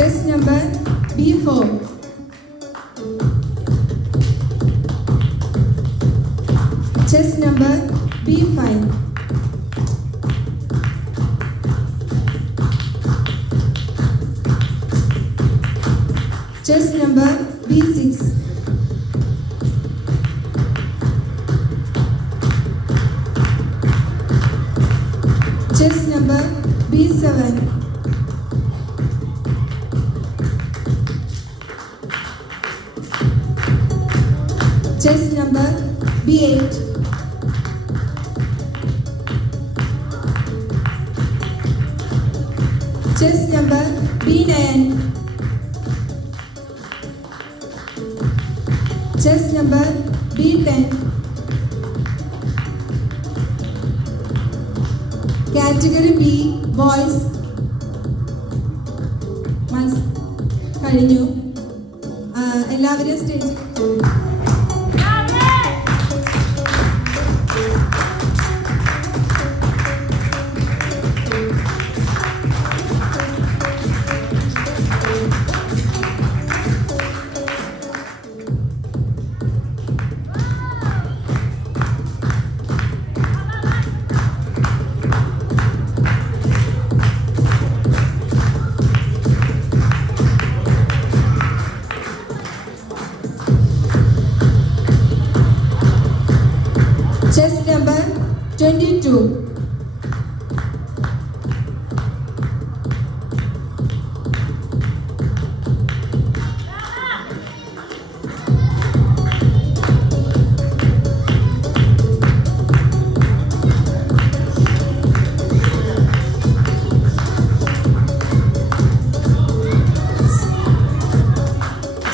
Chest number B4. Chest number B5. Chest number B6. Chest number B7. Chest number B8. Chest number B9. Chest number B10. Category B boys. കഴിഞ്ഞു. എല്ലാവരും stage Chest number 22.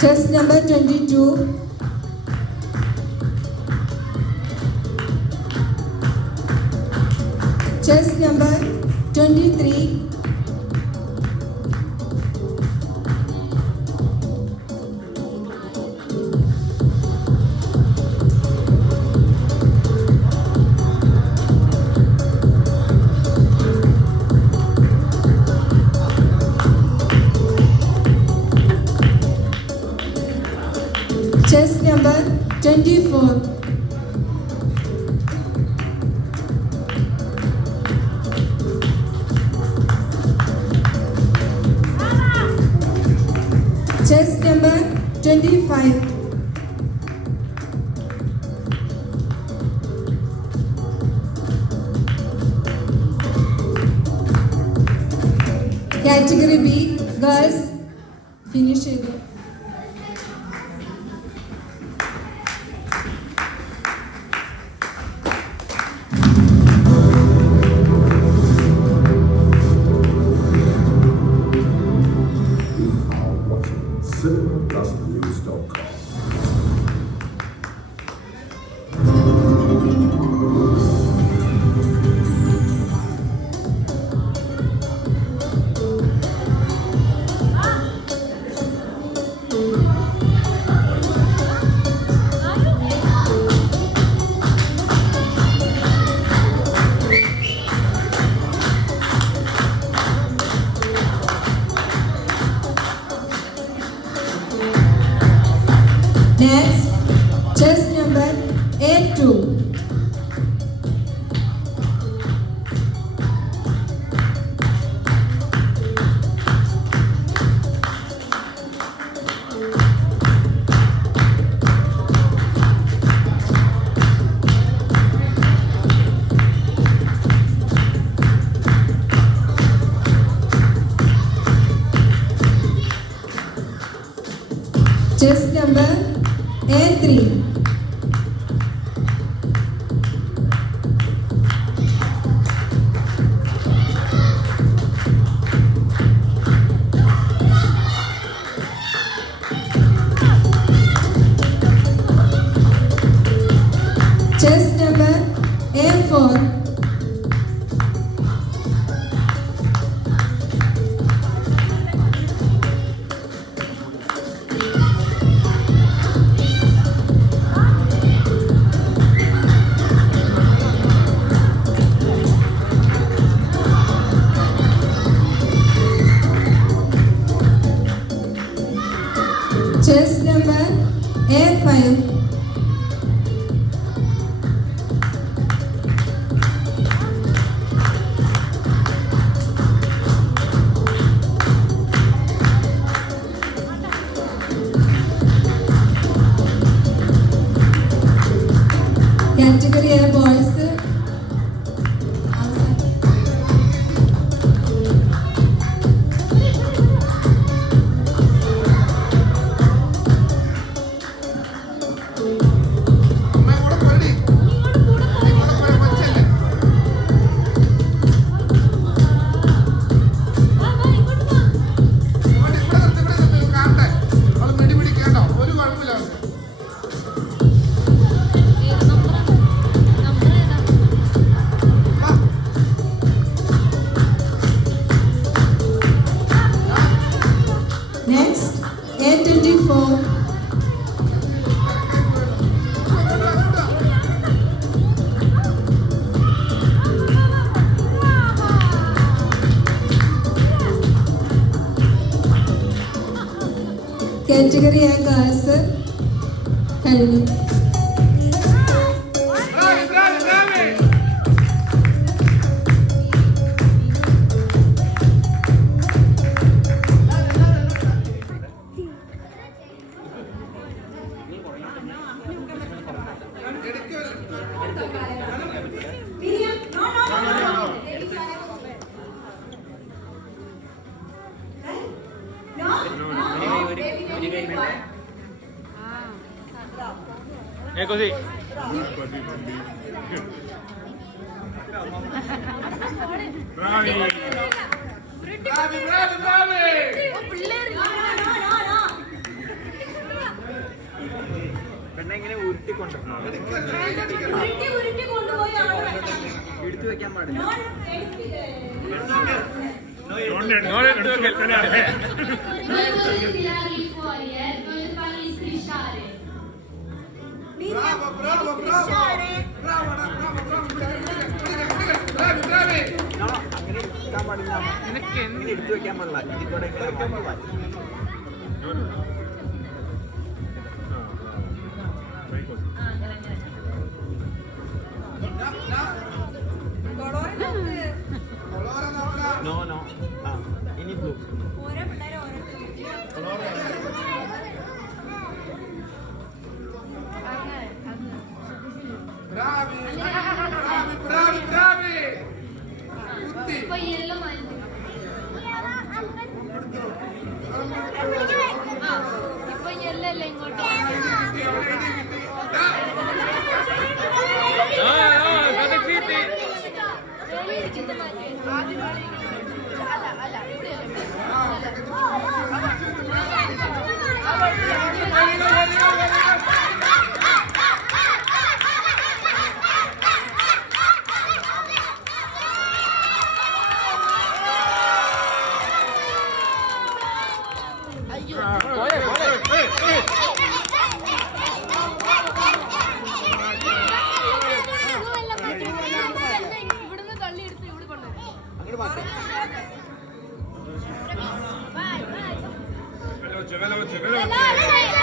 Chest number 22. Chest number 23. Chest number 24. Chest number 25. Category B girls finish ചെയ്തു. cinema-news.com. Next, chest number A2. Chest number A3. Chest number A4. Chess number A5. Category A boys. Next, A24. Category A girls. കഴിഞ്ഞു. Così. Bravi! Bravi, bravi, bravi! പെണ്ണെങ്ങനെ ഉരുട്ടിക്കൊണ്ടിരുന്നോ എടുത്തു വെക്കാൻ പാടില്ല Bravo, bravo, bravo! Bravo, bravo, bravo! Bravi, bravi! No, അങ്ങനെ എടുക്കാൻ പാടില്ല ഇങ്ങനെ എടുത്തു വെക്കാൻ പാടില്ല ഇതിലൂടെ ഇങ്ങനെ വെക്കാൻ പാടില്ല No, no. Ini blue. Bravi! Bravi, bravi, bravi! Tutti! Veloce, veloce.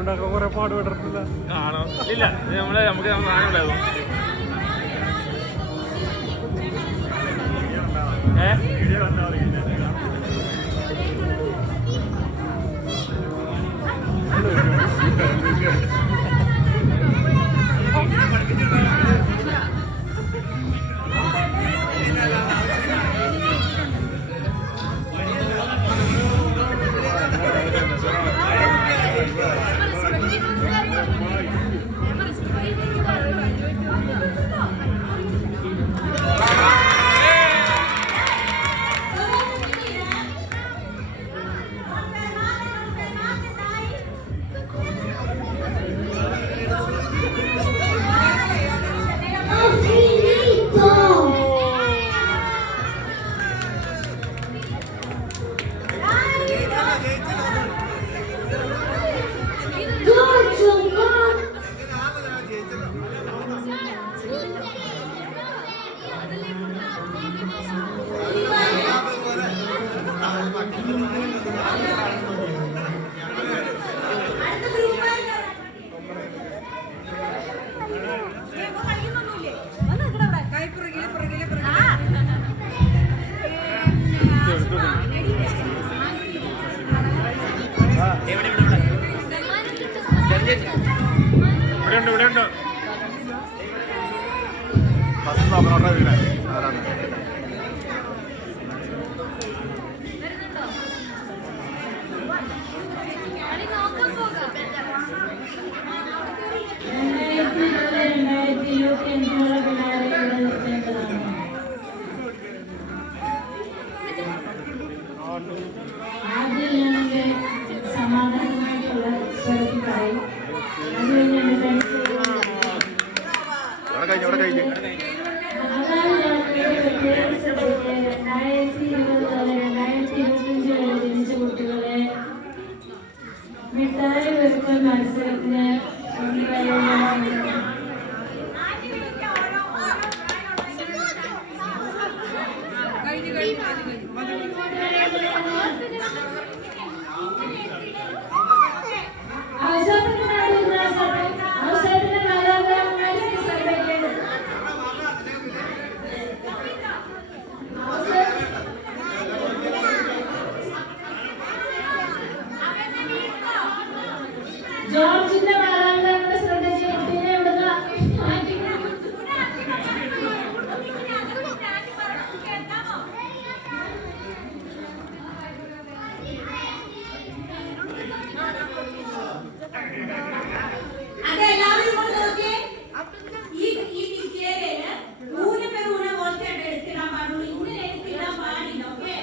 വീടുണ്ടാക്കാൻ കുറെ പാടുപെട്ടിട്ടില്ല. ആണോ? ഇല്ല, നമുക്ക് സാധനം ഇവിടെയുണ്ട്. ഫസ്റ്റ് നോക്കണോട്ടെ വീട് ആരാണ്. ആദ്യം ഞാനെൻ്റെ സമാധാനമായിട്ടുള്ള സ്വരത്തിൽ പറയും. അത് കഴിഞ്ഞ് അതാണ് ഞാൻ ശ്രദ്ധിക്കുക. 2020-2025 വരെ ജനിച്ച കുട്ടികളെ മിഠായി വെറുക്കൽ മത്സരത്തിന് ജോർജിന്റെ മാതാപിതാക്കളുടെ ശ്രദ്ധ കുട്ടീനെ ഇവിടുന്ന് അതെല്ലാവരും കൊണ്ട് നോക്കിയേ. ഈ പിക്ചറില് ഊന പെറൂന പോലത്തെ എടുത്തിടാൻ പാടുള്ളൂ. ഇങ്ങനെ എടുത്തിടാൻ പാടില്ല. ഓക്കെ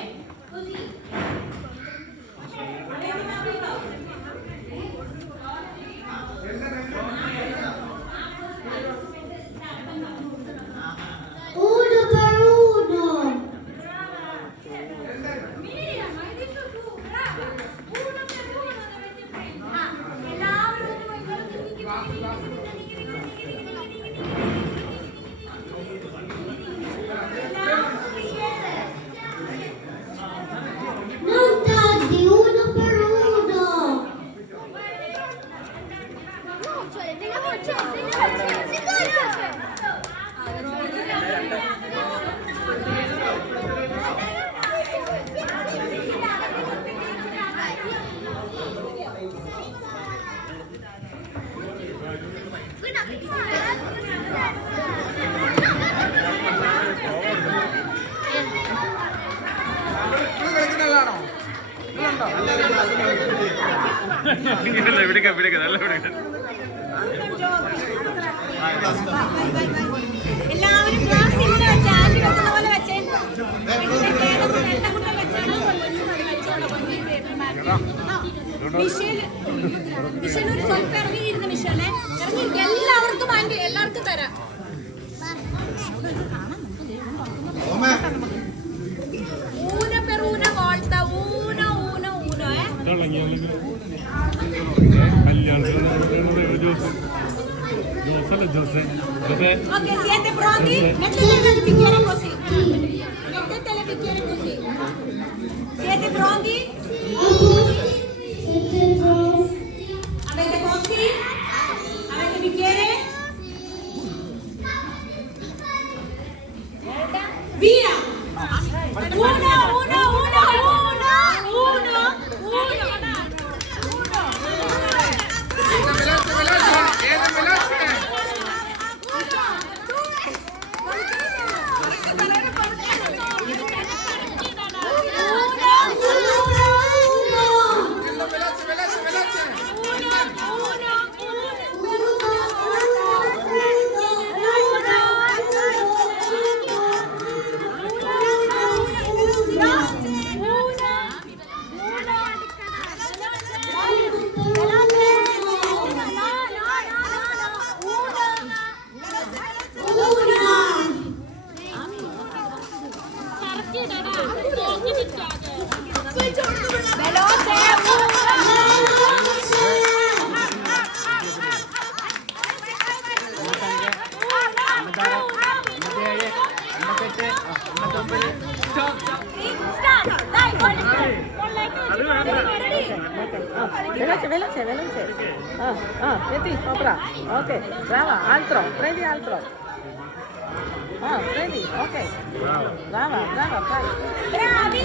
എല്ലാവരും ക്ലാസ് ഇങ്ങനെ വെച്ച് ആദ്യം വെക്കുന്ന പോലെ വെച്ചേ. മിഷേൽ ഒരു സ്വല്പം ഇറങ്ങിയിരുന്ന മിഷേലെ ഇറങ്ങിയിരിക്കും. എല്ലാവർക്കും തരാം. ഊന പെറൂന വോൾട്ട ഊന ഊന ഊന Ok, siete pronti? Mettete il bicchiere così. Mettete il bicchiere così. Siete pronti? Avete veloce. Metti sopra. Ok, brava, altro, prendi altro. Prendi, ok. Brava, fai. Bravi.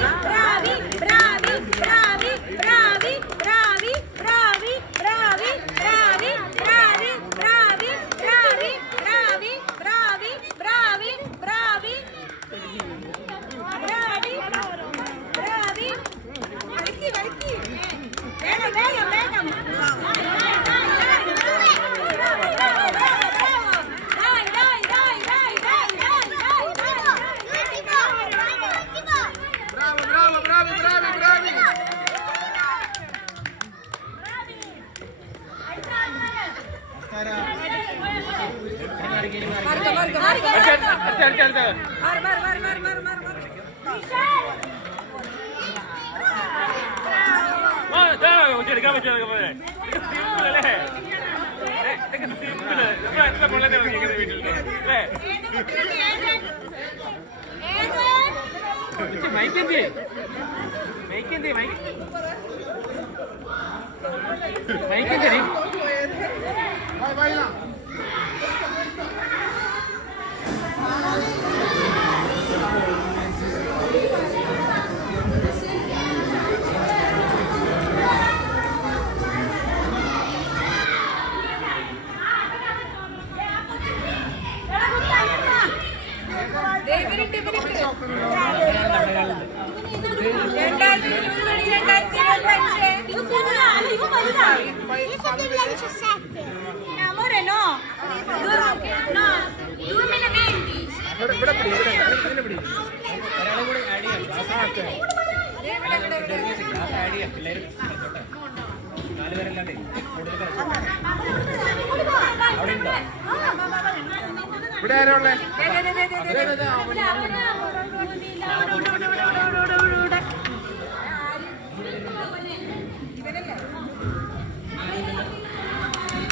വേഗം. Bravi. Vai là. Amore no, 2020. ഇവിടെ ആരാ ഉള്ളേ?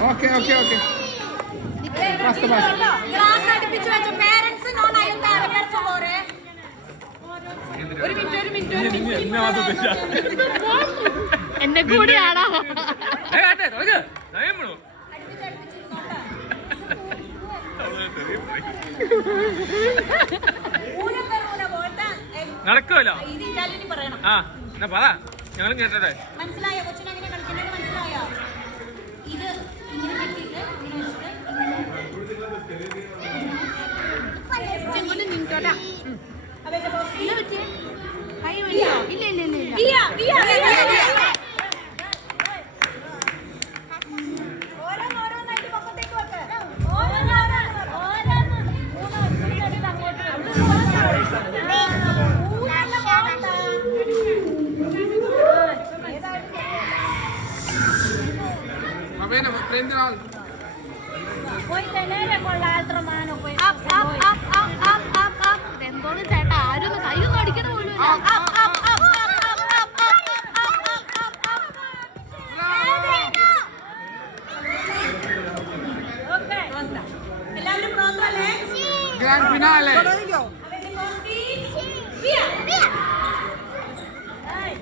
Okay class അടുപ്പിച്ച് വെച്ച parents non ആയിട്ട് പോരെ. ഒരു minute എന്നെ കൂടിയാണോ? നടക്കുമല്ലോ. ഇത് ഇറ്റാലിയനിൽ പറയണം. എന്നാ പറ, ഞങ്ങളും കേട്ടോട്ടെ. മനസ്സിലായോ? കൊച്ചിനെ എങ്ങനെ കളിക്കുന്നത് മനസ്സിലായോ? ഇത് ഇങ്ങനെ വെച്ചിട്ട് ഇങ്ങനെ ഓരോന്നായിട്ട് പൊക്കത്തേക്ക് വെക്ക്. Va bene, prendi l'altro. Puoi tenere con l'altra mano questo. Up. എന്തോന്ന് ചേട്ടാ, ആരും കൈയൊന്നും അടിക്കണ പോലും എല്ലാവരും pronto അല്ലേ? Gran finale. Avete posti? Via. Vai.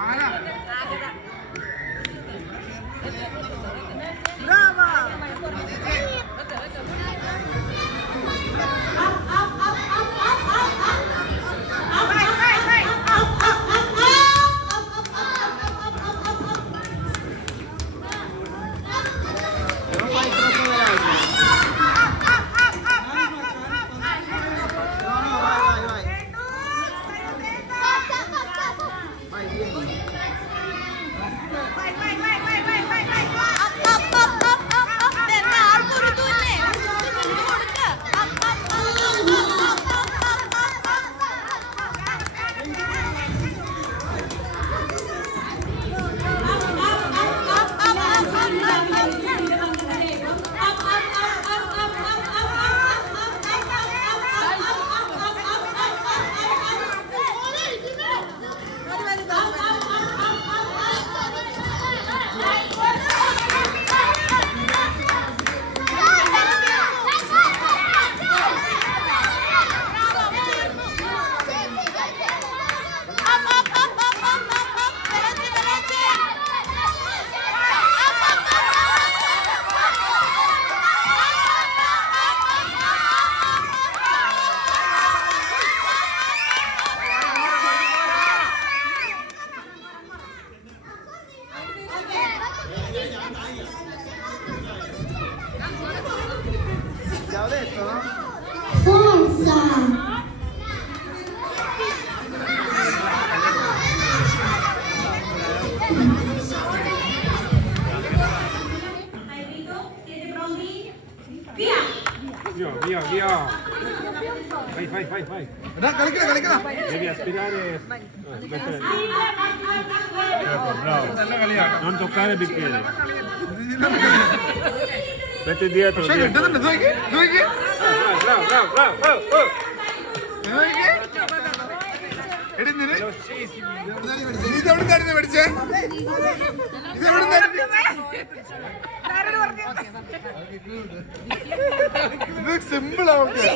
Ara. Brava! Vai. Forza. Siete pronti? Via! Via. Vai. എടാ, കളിക്കണ Devi aspirare. Mettere. നല്ല കളിയാണ് Non toccare il bicchiere. Metti dietro. പക്ഷെ dietro. കിട്ടുന്നുണ്ട് നോക്കി Bravo. ഇതെവിടുന്നായിരുന്നു പഠിച്ചേ ഇത് സിമ്പിൾ ആവട്ടെ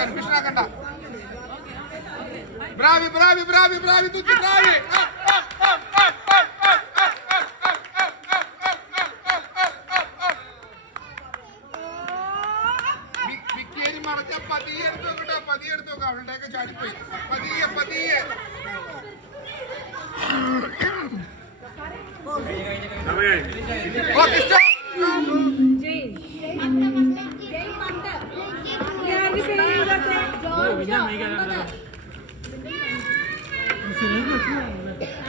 കൺഫ്യൂഷൻ ആക്കണ്ട ബ്രാവി തുത്തി ബ്രാവി വിക്കേരി മറച്ച പതിയെ എടുത്തു നോക്കാം അവളുടെയൊക്കെ ചാടിപ്പോയി പതിയെ ഓക്കെ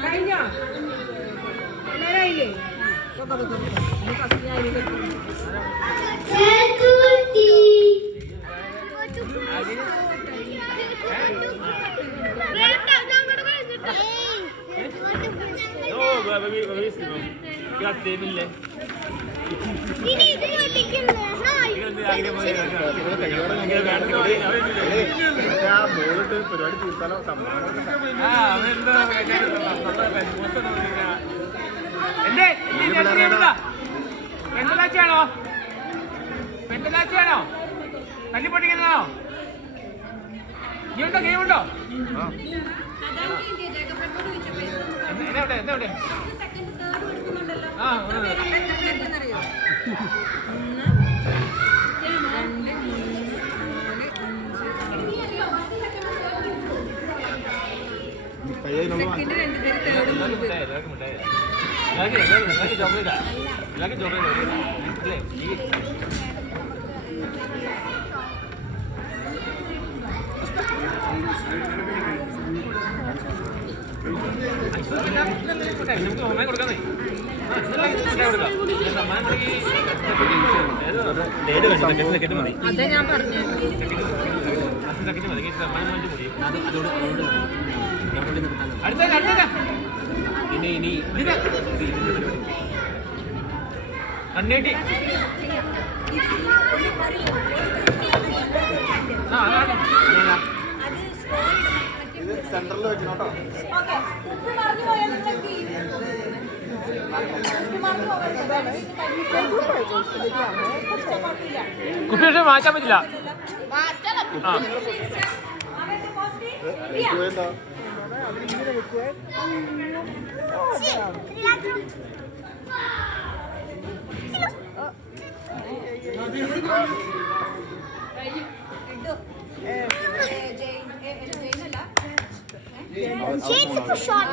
കഴിഞ്ഞോ നേരായില്ലേ Bravissimo. Grazie mille. പരിപാടി തീർത്താലോ സമ്മാനം പെന്തലാച്ചിയാണോ തല്ലി പൊട്ടിക്കുന്നതാണോ ഗെയിമുണ്ടോ ഗെയിമുണ്ടോ എവിടെ ആ കൊടുക്കാന്നേ അതെ ഞാൻ പറഞ്ഞു കണ്ണേട്ടി ഇത് സെന്ററിൽ വെക്കണോട്ടോ കുട്ടി മാറ്റാൻ പറ്റില്ല വേണ്ട Shades for shot.